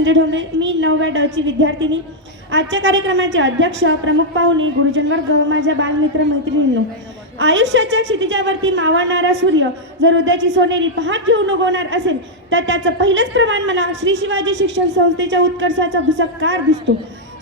ढोंबे मी 9व्या ड ची विद्यार्थिनी। आजच्या कार्यक्रमाचे अध्यक्ष, प्रमुख पाहुणे, गुरुजन वर्ग, माझ्या बालमित्र मैत्रिणींनो, आयुष्याच्या क्षितिजावरती मावळणारा सूर्य जर उद्याची सोनेरी पहाट घेऊन उगवणार असेल तर त्याचं पहिलंच प्रमाण मला श्री शिवाजी शिक्षण संस्थेच्या उत्कर्षाचा भुसक्कार दिसतो।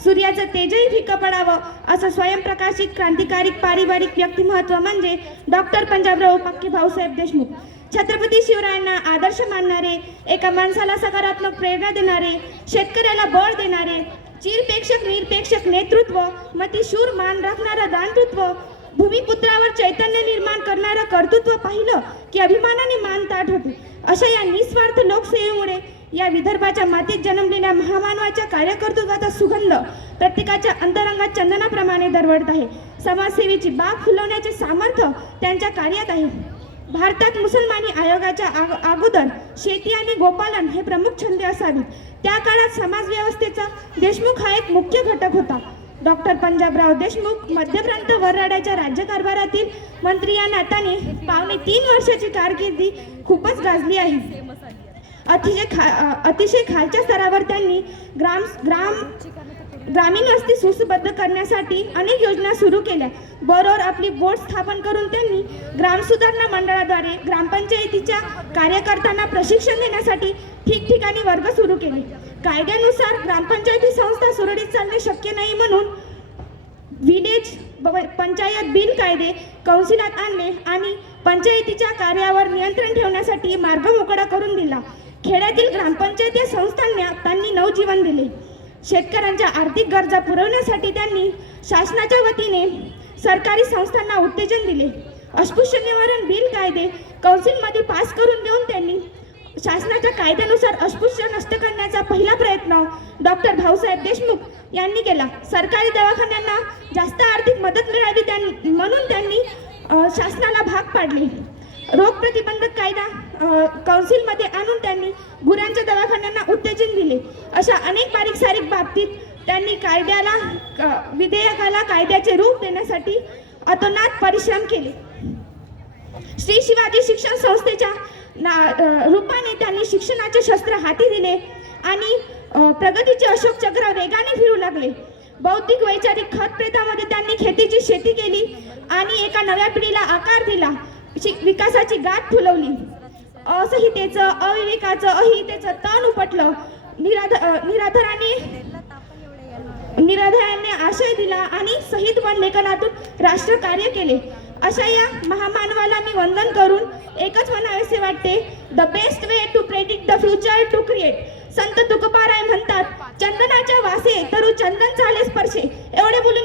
सूर्याचं तेजही फिकं पडावं असं स्वयंप्रकाशित क्रांतिकारी पारिवारिक व्यक्तिमत्व म्हणजे डॉक्टर पंजाबराव पाक्के भाऊसाहेब देशमुख। छत्रपती शिवरायांना आदर्श मानणारे, एका माणसाला सकारात्मक प्रेरणा देणारे, शेतकऱ्याला बळ देणारे, चिरपेक्षक निरपेक्षक नेतृत्व, मतिशूर मान राखणारं दानतृत्व, भूमिपुत्रावर चैतन्य निर्माण करणारं कर्तृत्व पाहिलं की अभिमानाने मान ताठ होते। अशा या निस्वार्थ लोकसेवेमुळे या विदर्भाच्या मातीत जन्मलेल्या महामानवाच्या कार्यकर्तृत्वाचा सुगंध प्रत्येकाच्या अंतरंगात चंदनाप्रमाणे दरवळत आहे। समाजसेवेची बाग फुलवण्याचे सामर्थ्य त्यांच्या कार्यात आहे। भारतात मुसलमानी आयोगाच्या अगोदर शेती आणि गोपालन हे प्रमुख छंद असावेत। त्या काळात समाजव्यवस्थेचा देशमुख हा एक मुख्य घटक होता। डॉक्टर पंजाबराव देशमुख मध्यप्रांत वऱ्हाडाच्या राज्यकारभारातील मंत्री या नात्याने पावणे 3 वर्षाची कारकिर्दी खूपच गाजली आहे। अतिशय खालच्या स्तरावर त्यांनी ग्रामीण वस्ती सुसंबद्ध करण्यासाठी अनेक योजना सुरू केल्या। बरोबर आपली बोर्ड स्थापन करून त्यांनी ग्राम सुधारणा मंडळाद्वारे ग्रामपंचायतीच्या कार्यकर्त्यांना प्रशिक्षण देण्यासाठी ठिकठिकाणी वर्ग सुरू केले। कायद्यानुसार ग्रामपंचायती संस्था सुरळीत चालणे शक्य नाही म्हणून विलेज पंचायत बिल कायदे कौन्सिलात आणले आणि पंचायतीच्या कार्यावर नियंत्रण ठेवण्यासाठी मार्ग मोकळा करून दिला। खेड्यातील ग्रामपंचायती संस्थांना त्यांनी नवजीवन दिले। शेतकऱ्यांच्या आर्थिक गरजा पुरवण्यासाठी त्यांनी शासनाच्या वतीने सरकारी संस्थांना उत्तेजन दिले। अस्पृश्य निवारण बिल कायदे कौन्सिलमध्ये पास करून देऊन त्यांनी शासनाच्या कायद्यानुसार अस्पृश्य नष्ट करण्याचा पहिला प्रयत्न डॉक्टर भाऊसाहेब देशमुख यांनी केला। सरकारी दवाखान्यांना जास्त आर्थिक मदत मिळावी म्हणून त्यांनी शासनाला भाग पाडले। रोग प्रतिबंधक कायदा कौन्सिलमध्ये आणून त्यांनी गुरांच्या दवाखान्यांना उत्तेजन दिले। अशा अनेक बारीक सारीक बाबतीत त्यांनी विधेयकाला कायद्याचे रूप देण्यासाठी अतोनात परिश्रम केले। श्री शिवाजी शिक्षण संस्थेच्या रूपाने त्यांनी शिक्षणाचे शस्त्र हाती दिले आणि प्रगतीचे अशोक चक्र वेगाने फिरू लागले। बौद्धिक वैचारिक खतप्रेतामध्ये त्यांनी खेतीची शेती केली आणि एका नव्या पिढीला आकार दिला। विकासाची गाठ फुलवली। असहितेचं, अविवेकाचं, अहितेचं तण उपटलं। निराधाराने आशय दिला आणि सहितवन लेखनातून राष्ट्र कार्य केले। अशा या महामानवाला मी वंदन करून एकच म्हणावेसे वाटते, the best way to predict the future to create. संत तुकोबाराय म्हणतात, चंदनाच्या वासे तरु चंदन झाले स्पर्शे। एवढे बोलून